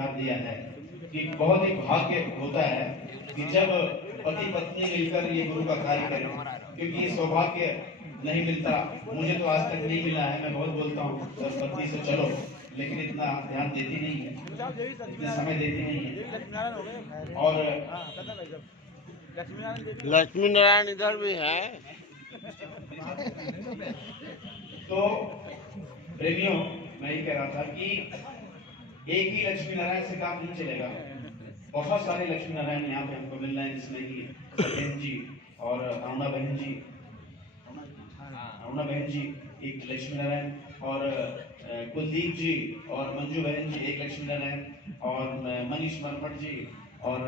कर दिया है कि बहुत ही भाग्य होता है कि जब पति पत्नी मिलकर ये गुरु का कार्य करें, क्योंकि ये सौभाग्य नहीं मिलता। मुझे तो आज तक नहीं मिला है। मैं बहुत बोलता हूँ पत्नी से चलो, लेकिन इतना ध्यान देती नहीं है, इतना समय देती नहीं है। और लक्ष्मी नारायण इधर भी है। तो प्रेमियों, मैं ये कह रहा था कि एक ही लक्ष्मी नारायण से काम नहीं चलेगा। बहुत सारे लक्ष्मी नारायण यहाँ पे हमको मिल रहे हैं, जिसमें कि बहन जी और अरुणा बहन जी, एक लक्ष्मी नारायण, और कुलदीप जी और मंजू बहन जी एक लक्ष्मी नारायण, और मनीष मरमट जी, और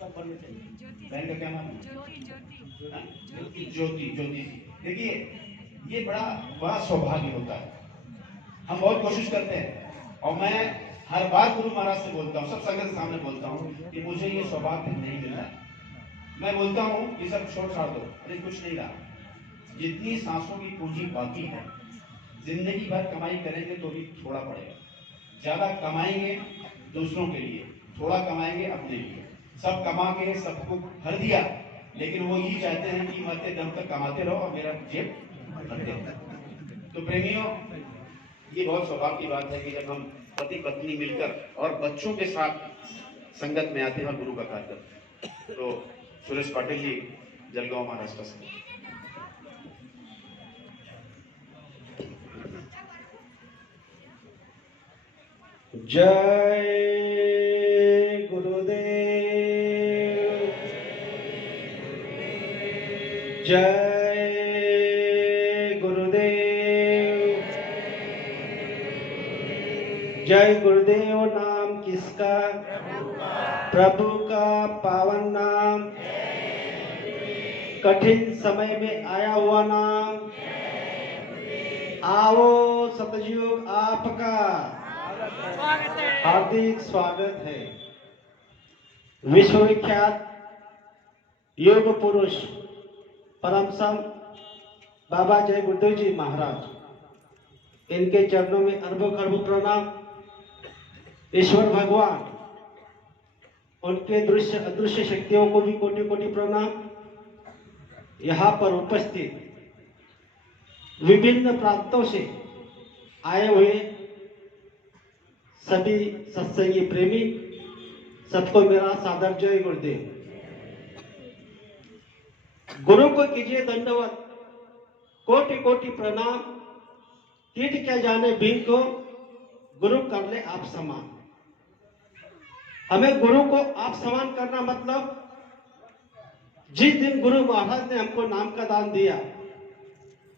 बहन का क्या नाम है? ज्योति जी। देखिए, ये बड़ा सौभाग्य होता है। हम बहुत कोशिश करते हैं, और मैं हर बार गुरु महाराज से बोलता हूँ, सब संगत के सामने बोलता हूँ कि मुझे ये सौभाग्य नहीं मिला। मैं बोलता हूँ ये सब छोड़ छाड़ दो, अरे कुछ नहीं रहा। जितनी सांसों की पूंजी बाकी है, जिंदगी भर कमाई करेंगे तो भी थोड़ा पड़ेगा। ज्यादा कमाएंगे दूसरों के लिए, थोड़ा कमाएंगे अपने लिए। सब कमा के सबको भर दिया, लेकिन वो यही चाहते हैं कि मरते दम तक कमाते रहो और मेरा जेब भरते रहो। तो प्रेमियों, ये बहुत सौभाग्य की बात है कि जब हम पति पत्नी मिलकर और बच्चों के साथ संगत में आते हैं और गुरु का कार्य करते हैं। तो सुरेश पाटिल जी, जलगांव, महाराष्ट्र से। जय गुरुदेव, जय गुरुदेव, जय गुरुदेव। नाम किसका? प्रभु का पावन नाम, कठिन समय में आया हुआ नाम। आओ सतयुग आपका हार्दिक स्वागत है। विश्वविख्यात योग पुरुष परम संत बाबा जय गुरुदेव जी महाराज, इनके चरणों में अरबों खरबों प्रणाम। ईश्वर भगवान, उनके दृश्य अदृश्य शक्तियों को भी कोटि कोटि प्रणाम। यहाँ पर उपस्थित विभिन्न प्रांतों से आए हुए सभी सत्संगी प्रेमी, सबको मेरा सादर जय गुरुदेव। गुरु को कीजिए दंडवत, कोटि कोटि प्रणाम। कीट क्या जाने भीम को, गुरु कर ले आप समान। हमें गुरु को आप समान करना मतलब, जिस दिन गुरु महाराज ने हमको नाम का दान दिया,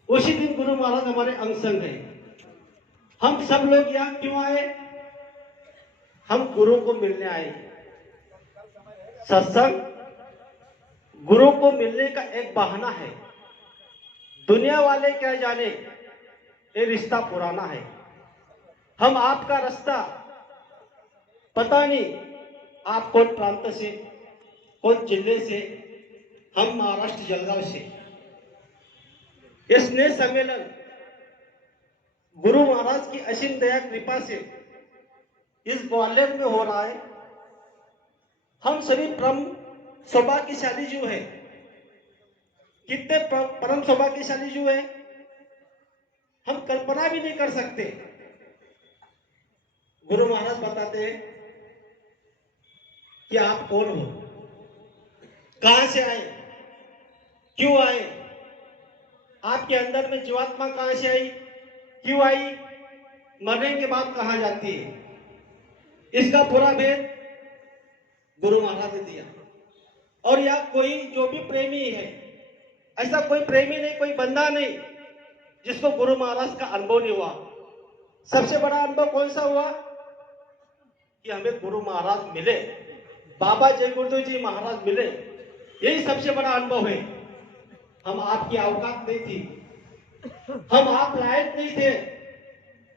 उसी दिन गुरु महाराज हमारे अंग संग है। हम सब लोग यहाँ क्यों आए? हम गुरु को मिलने आए। सत्संग गुरु को मिलने का एक बहाना है। दुनिया वाले क्या जाने, ये रिश्ता पुराना है। हम आपका रास्ता पता नहीं, आप कौन प्रांत से, कौन जिले से। हम महाराष्ट्र जलगांव से। ये स्नेह सम्मेलन गुरु महाराज की असीम दया कृपा से इस ग्वालियर में हो रहा है। हम सभी परम सौभाग्यशाली जो है। कितने परम सौभाग्यशाली जो है, हम कल्पना भी नहीं कर सकते। गुरु महाराज बताते हैं कि आप कौन हो, कहां से आए, क्यों आए, आपके अंदर में जीवात्मा कहां से आई, क्यों आई, मरने के बाद कहां जाती है। इसका पूरा भेद गुरु महाराज ने दिया। और या कोई जो भी प्रेमी है, ऐसा कोई प्रेमी नहीं, कोई बंदा नहीं जिसको गुरु महाराज का अनुभव नहीं हुआ। सबसे बड़ा अनुभव कौन सा हुआ? कि हमें गुरु महाराज मिले, बाबा जय गुरुदेव जी महाराज मिले। यही सबसे बड़ा अनुभव है। हम आपकी औकात नहीं थी, हम आप लायक नहीं थे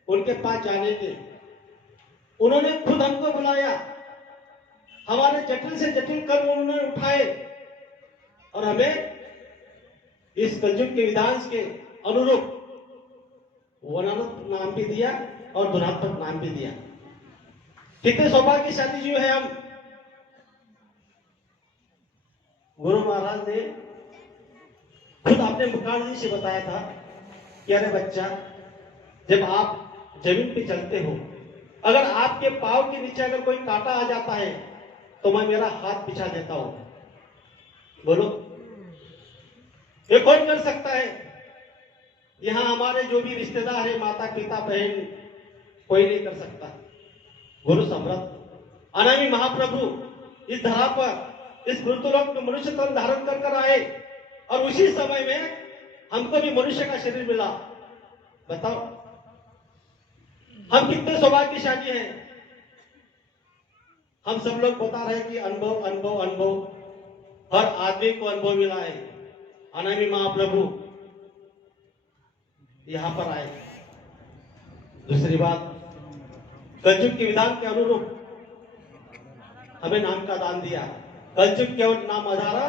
उनके पास जाने के। उन्होंने खुद हमको बुलाया, हमारे जटिल से जटिल कर्म उन्होंने उठाए और हमें इस कलयुग के विधान के अनुरूप वर्णात्मक नाम भी दिया और गुणात्मक नाम भी दिया। कितने सौभाग्यशाली जीव है हम। गुरु महाराज ने खुद अपने मुखार्जी से बताया था कि अरे बच्चा, जब आप जमीन पे चलते हो, अगर आपके पांव के नीचे अगर कोई कांटा आ जाता है तो मैं मेरा हाथ पिछा देता हूं। बोलो, ये कौन कर सकता है? यहां हमारे जो भी रिश्तेदार है, माता पिता बहन, कोई नहीं कर सकता। गुरु सम्राट अनामी महाप्रभु इस धरा पर, इस मृत्युलोक में मनुष्य तन धारण कर कर आए और उसी समय में हमको भी मनुष्य का शरीर मिला। बताओ, हम कितने सौभाग्यशाली हैं। हम सब लोग बता रहे हैं कि अनुभव अनुभव अनुभव, हर आदमी को अनुभव मिला है। अनामी महाप्रभु यहां पर आए। दूसरी बात, कलयुग के विधान के अनुरूप हमें नाम का दान दिया। कलयुग केवल नाम आधारा,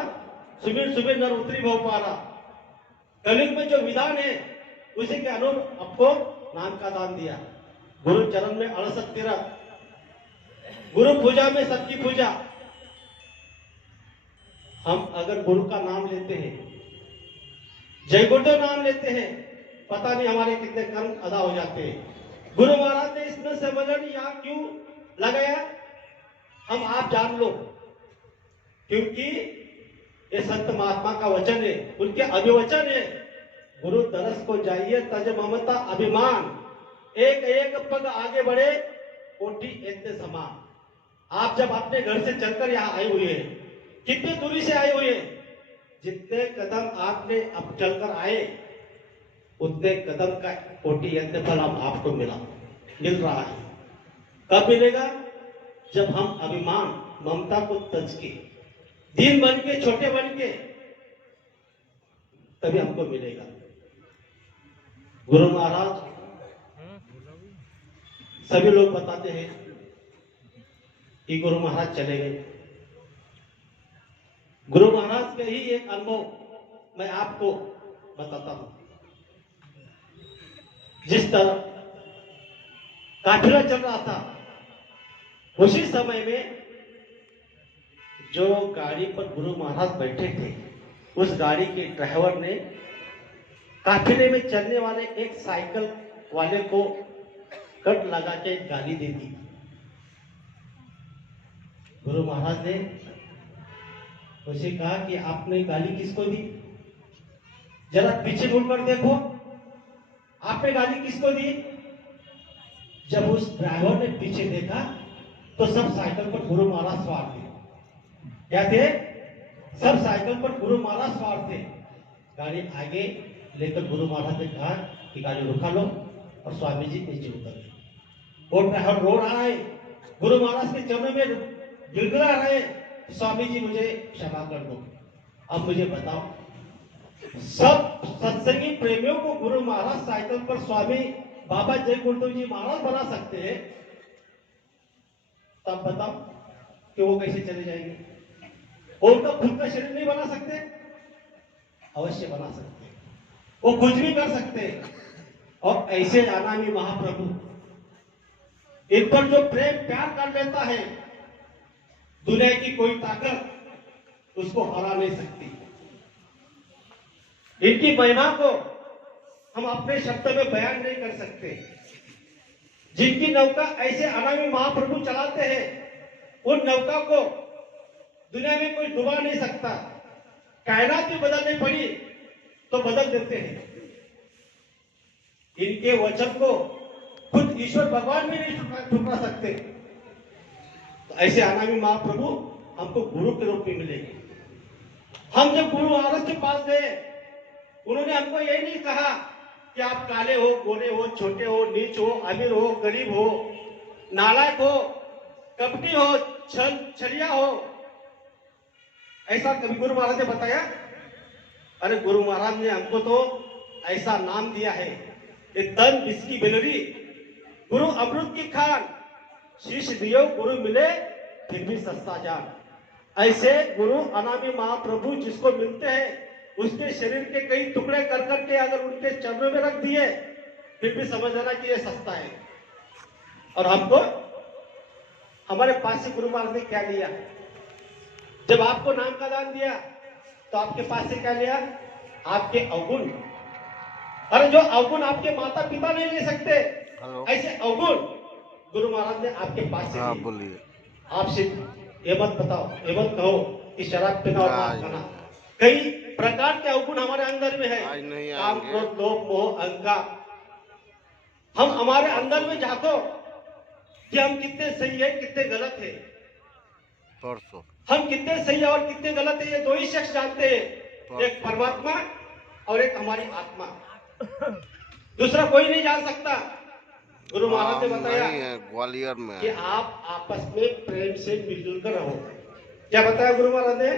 सुबीर सुबीर नर उतरी भव पारा। कलयुग में जो विधान है उसी के अनुरूप आपको नाम का दान दिया। गुरु चरण में अड़सठ तेरा, गुरु पूजा में सबकी पूजा। हम अगर गुरु का नाम लेते हैं, जय गुरुदेव नाम लेते हैं, पता नहीं हमारे कितने कर्म अदा हो जाते हैं। गुरु महाराज ने इसमें समझन यहाँ क्यों लगाया, हम आप जान लो। क्योंकि ये संत महात्मा का वचन है, उनके अभिवचन है। गुरु तरस को जाइए तज ममता अभिमान, एक एक पग आगे बढ़े कोटि इतने समान। आप जब अपने घर से चलकर यहाँ आए हुए हैं, कितनी दूरी से आए हुए हैं, जितने कदम आपने अब चलकर आए उतने कदम का कोटि यज्ञ फल हम आपको मिल रहा है। कब मिलेगा? जब हम अभिमान ममता को तज के, दीन बन के, छोटे बन के, तभी हमको मिलेगा। गुरु महाराज, सभी लोग बताते हैं कि गुरु महाराज चले गए। गुरु महाराज का ही एक अनुभव मैं आपको बताता हूं। जिस तरह काफिला चल रहा था, उसी समय में जो गाड़ी पर गुरु महाराज बैठे थे, उस गाड़ी के ड्राइवर ने काफिले में चलने वाले एक साइकिल वाले को कट लगा के गाली दे दी। गुरु महाराज ने उसे कहा कि आपने गाली किसको दी? जरा पीछे मुड़कर देखो, आपने गाली किसको दी? जब उस ड्राइवर ने पीछे देखा तो सब साइकिल पर गुरु महाराज सवार थे। क्या थे? सब साइकिल पर गुरु महाराज सवार थे। गाड़ी आगे लेकर गुरु महाराज ने कहा कि गाड़ी रुका लो और स्वामी जी नीचे उतर। वो ड्राइवर रो रहा है, गुरु महाराज के चरणों में गिड़गिड़ा रहे, स्वामी जी मुझे क्षमा कर दो। अब मुझे बताओ, सब सत्संगी प्रेमियों को गुरु महाराज साइकिल पर स्वामी बाबा जय गुरुदेव जी महाराज बना सकते हैं, तब बताओ कि वो कैसे चले जाएंगे? वो उनका खुद का शरीर नहीं बना सकते? अवश्य बना सकते, वो कुछ भी कर सकते। और ऐसे अनामी महाप्रभु, इन पर जो प्रेम प्यार कर लेता है, दुनिया की कोई ताकत उसको हरा नहीं सकती। इनकी महिमा को हम अपने शब्द में बयान नहीं कर सकते। जिनकी नौका ऐसे अनामी महाप्रभु चलाते हैं, उन नौका को दुनिया में कोई डुबा नहीं सकता। कायनात भी बदलनी पड़ी तो बदल देते हैं। इनके वचन को खुद ईश्वर भगवान भी नहीं ठुकरा सकते। तो ऐसे अनामी महाप्रभु हमको गुरु के रूप में मिलेंगे। हम जब गुरु महाराज के पास गए, उन्होंने हमको यही नहीं कहा कि आप काले हो, गोरे हो, छोटे हो, नीच हो, अमीर हो, गरीब हो, नालायक हो, कपटी हो, छलिया हो। ऐसा कभी गुरु महाराज ने बताया? अरे गुरु महाराज ने हमको तो ऐसा नाम दिया है, ये तन बिस्की बिलरी, गुरु अमृत की खान, शीश दियो गुरु मिले फिर भी सस्ता जान। ऐसे गुरु अनामी महाप्रभु जिसको मिलते हैं, उसके शरीर के कई टुकड़े कर करके अगर उनके चरणों में रख दिए, फिर भी समझ लेना कि ये सस्ता है। और हमको हमारे पास से गुरु महाराज ने क्या लिया? जब आपको नाम का दान दिया तो आपके पास से क्या लिया? आपके अवगुण। अरे जो अवगुण आपके माता पिता नहीं ले सकते, हेलो। ऐसे अवगुण गुरु महाराज ने आपके पास से हाँ लिए। बोलिए। आप सिर्फ ये मत बताओ, ये मत कहो कि शराब पीना और मांस आज खाना। नहीं। कई प्रकार के अवगुण हमारे अंदर में है। आज नहीं काम, आएंगे। क्रोध, लोभ, मोह, अहंकार। हम हमारे अंदर में झांको कि हम कितने सही है, कितने गलत है। परसों। हम कितने सही है और कितने गलत है, ये दो ही शख्स जानते हैं, एक परमात्मा और एक हमारी आत्मा। दूसरा कोई नहीं जान सकता। गुरु महाराज ने बताया नहीं है, ग्वालियर में कि है। आप आपस में प्रेम से मिलजुल कर रहो। क्या बताया गुरु महाराज ने?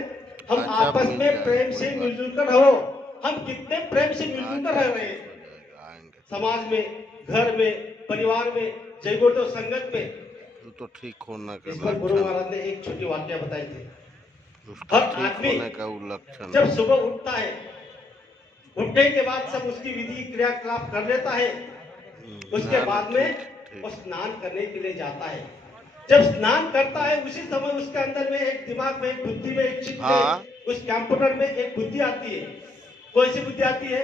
हम अच्छा, आपस मिल में जाएगा, प्रेम कोई से बात मिलजुल कर रहो। हम कितने प्रेम से मिलजुल आज कर रह सब रहे हैं, ठीक हो जाएगा, आएंगे। समाज में, घर में, परिवार में, जय गुरुदेव संगत में। वो तो ठीक होने का इस पर गुरु लक्षण, महाराज ने एक छोटी वाक्य बताई थी। उसका हर ठीक आदमी होने का वो लक्षण जब है। सुबह उठता है, उठने के बाद सब उसकी विधि क्रियाकलाप कर लेता है, उसके बाद में ठीक। वो स्नान करने के लिए जाता है। जब स्नान करता है उसी समय उसके अंदर में एक दिमाग में, एक बुद्धि में, एक चित्त हाँ। में, उस कंप्यूटर में एक बुद्धि आती है। कौन सी बुद्धि आती है?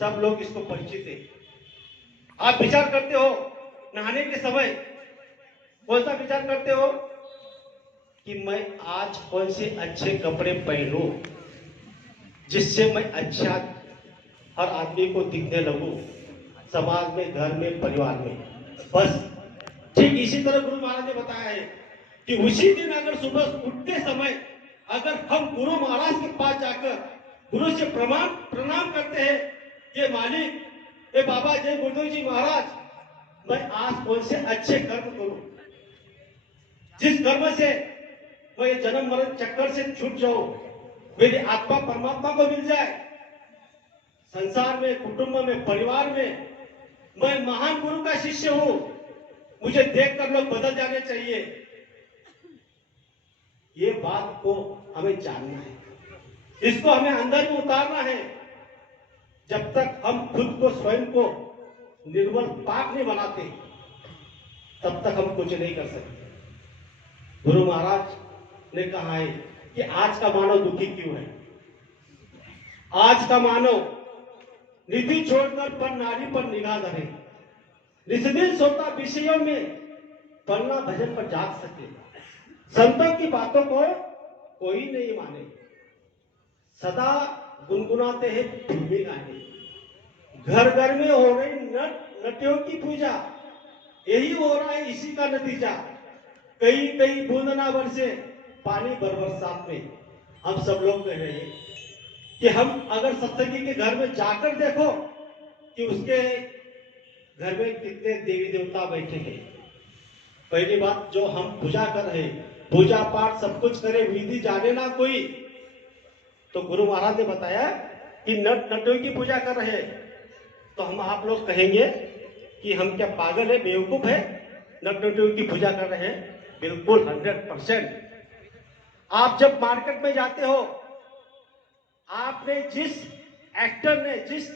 सब लोग इसको परिचित है। आप विचार करते हो नहाने के समय, कौन सा विचार करते हो कि मैं आज कौन से अच्छे कपड़े पहनूं जिससे मैं अच्छा हर आदमी को दिखने लगूं, समाज में, घर में, परिवार में। बस ठीक इसी तरह गुरु महाराज ने बताया है कि उसी दिन अगर सुबह उठते समय अगर हम गुरु महाराज के पास जाकर गुरु से प्रणाम करते हैं, ये मालिक, ये बाबा, जय गुरुदेव जी महाराज, मैं आज कौन से अच्छे कर्म करूं जिस कर्म से मैं जन्म मरण चक्कर से छूट जाऊं, मेरी आत्मा परमात्मा को मिल जाए, संसार में, कुटुंब में, परिवार में मैं महान गुरु का शिष्य हूं, मुझे देखकर लोग बदल जाने चाहिए। ये बात को हमें जानना है, इसको हमें अंदर में उतारना है। जब तक हम खुद को, स्वयं को निर्मल पाक नहीं बनाते, तब तक हम कुछ नहीं कर सकते। गुरु महाराज ने कहा है कि आज का मानव दुखी क्यों है? आज का मानव निधि छोड़कर पर नारी पर निगाह धरे, निस्दिन सोता विषयों में, पलना भजन पर जाग सके, संतों की बातों को कोई नहीं माने, सदा गुनगुनाते हैं फिल्मी गाने, घर घर में हो रही नटियों की पूजा, यही हो रहा है इसी का नतीजा, कई कई बूंद ना बरसे पानी बरसात में। हम सब लोग कह रहे हैं कि हम अगर सत्संगी के घर में जाकर देखो कि उसके घर में कितने देवी देवता बैठे हैं। पहली बात, जो हम पूजा कर रहे हैं, पूजा पाठ सब कुछ करे, विधि जाने ना कोई, तो गुरु महाराज ने बताया कि नट नटियों की पूजा कर रहे हैं, तो हम आप लोग कहेंगे कि हम क्या पागल है, बेवकूफ है, नट नटियों की पूजा कर रहे हैं? बिल्कुल 100%। आप जब मार्केट में जाते हो, आपने जिस एक्टर ने, जिस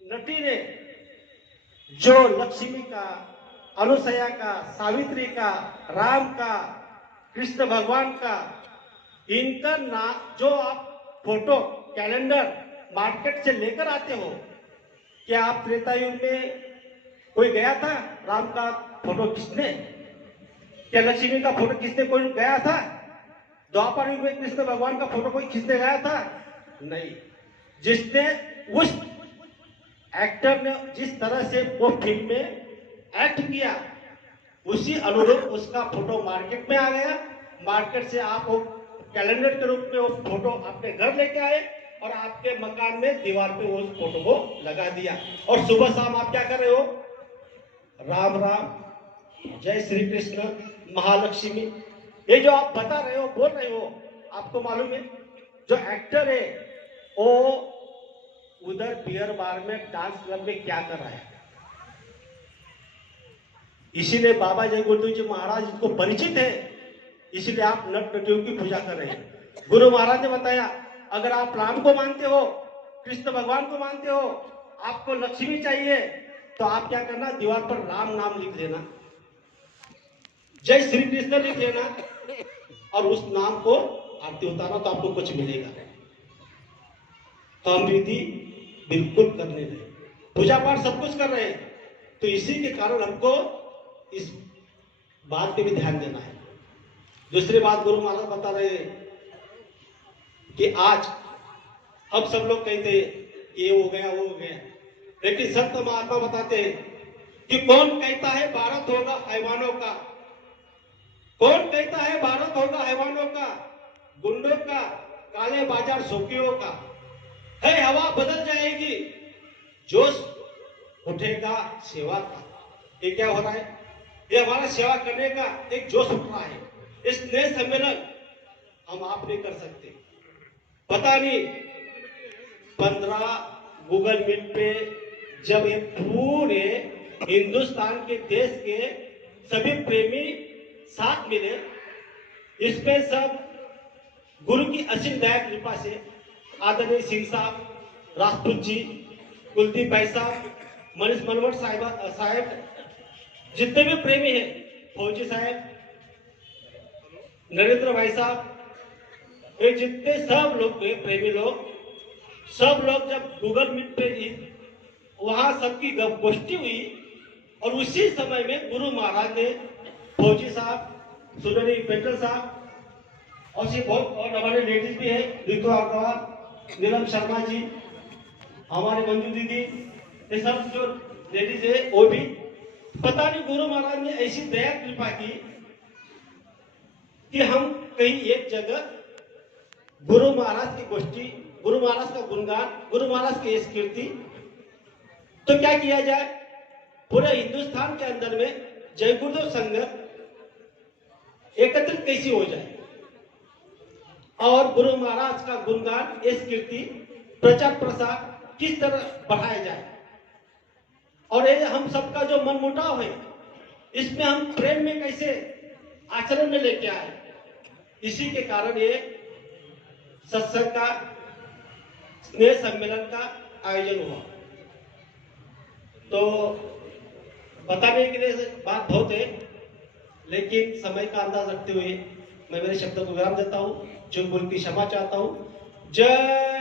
नटी ने जो लक्ष्मी का, अनुसया का, सावित्री का, राम का, कृष्ण भगवान का, इनका जो आप फोटो कैलेंडर मार्केट से लेकर आते हो, क्या आप त्रेता युग में कोई गया था राम का फोटो खींचने? क्या लक्ष्मी का फोटो खींचने कोई गया था? द्वापर युग में कृष्ण भगवान का फोटो कोई खींचने गया था? नहीं। जिसने, उस एक्टर ने जिस तरह से वो फिल्म में एक्ट किया, उसी अनुरूप उसका फोटो मार्केट में आ गया। मार्केट से आप वो कैलेंडर के रूप में वो फोटो अपने घर लेके आए और आपके मकान में दीवार पे उस फोटो को लगा दिया। और सुबह शाम आप क्या कर रहे हो? राम राम, जय श्री कृष्ण, महालक्ष्मी, ये जो आप बता रहे हो, बोल रहे हो, आपको मालूम है जो एक्टर है वो उधर बियर बार में, डांस क्लब में क्या कर रहा है? इसीलिए बाबा जय गुरुदेव जी महाराज को परिचित है, इसीलिए आप नट नटियों की पूजा कर रहे हैं। गुरु महाराज ने बताया, अगर आप राम को मानते हो, कृष्ण भगवान को मानते हो, आपको लक्ष्मी चाहिए, तो आप क्या करना, दीवार पर राम नाम लिख देना। जय श्री कृष्ण लिख लेना और उस नाम को आरती उतारना, तो आपको कुछ मिलेगा। तो हम विधि बिल्कुल करने रहे, पूजा पाठ सब कुछ कर रहे हैं, तो इसी के कारण हमको इस बात पे भी ध्यान देना है। दूसरी बात गुरु महाराज बता रहे हैं कि आज हम सब लोग कहते हैं ये हो गया वो हो गया, लेकिन संत महात्मा बताते हैं कि कौन कहता है भारत होगा हैवानों का, कौन कहता है भारत होगा हैवानों का, गुंडों का, काले बाजार शौकियों का। है हवा बदल जाएगी, जोश उठेगा सेवा का। ये क्या हो रहा है? ये हमारा सेवा करने का एक जोश उठ रहा है। इस नए सम्मेलन हम आप नहीं कर सकते। पता नहीं 15 गूगल मीट पे जब ये पूरे हिंदुस्तान के देश के सभी प्रेमी साथ मिले, इसमें सब गुरु की असीम दया कृपा से आदरणीय सिंह साहब, राजपूत जी, कुलदीप भाई साहब, मनीष मनोहर साहब, जितने भी प्रेमी हैं, फौजी साहब, नरेंद्र भाई साहब, ये जितने सब लोग प्रेमी लोग, सब लोग जब गूगल मीट पे वहां सबकी गोष्ठी हुई और उसी समय में गुरु महाराज ने फौजी साहब, सुनरी पेंटर साहब और बहुत और हमारे लेडीज भी है, ऋतु अग्रवाल, नीलम शर्मा जी, हमारे मंजू दीदी, ये सब जो लेडीज है वो भी, पता नहीं गुरु महाराज ने ऐसी दया कृपा की कि हम कहीं एक जगह गुरु महाराज की गोष्ठी, गुरु महाराज का गुणगान, गुरु महाराज की कीर्ति, तो क्या किया जाए, पूरे हिंदुस्तान के अंदर में जय गुरुदेव संघ एकत्रित कैसी हो जाए और गुरु महाराज का गुणगान, इस कीर्ति, प्रचार प्रसार किस तरह बढ़ाया जाए, और ये हम सबका जो मनमुटाव है इसमें हम प्रेम में कैसे आचरण में लेके आए, इसी के कारण ये सत्संग का, स्नेह सम्मेलन का आयोजन हुआ। तो बताने के लिए बात बहुत है, लेकिन समय का अंदाज रखते हुए मैं मेरे शब्दों को विराम देता हूं, जो बोल की क्षमा चाहता हूं। जय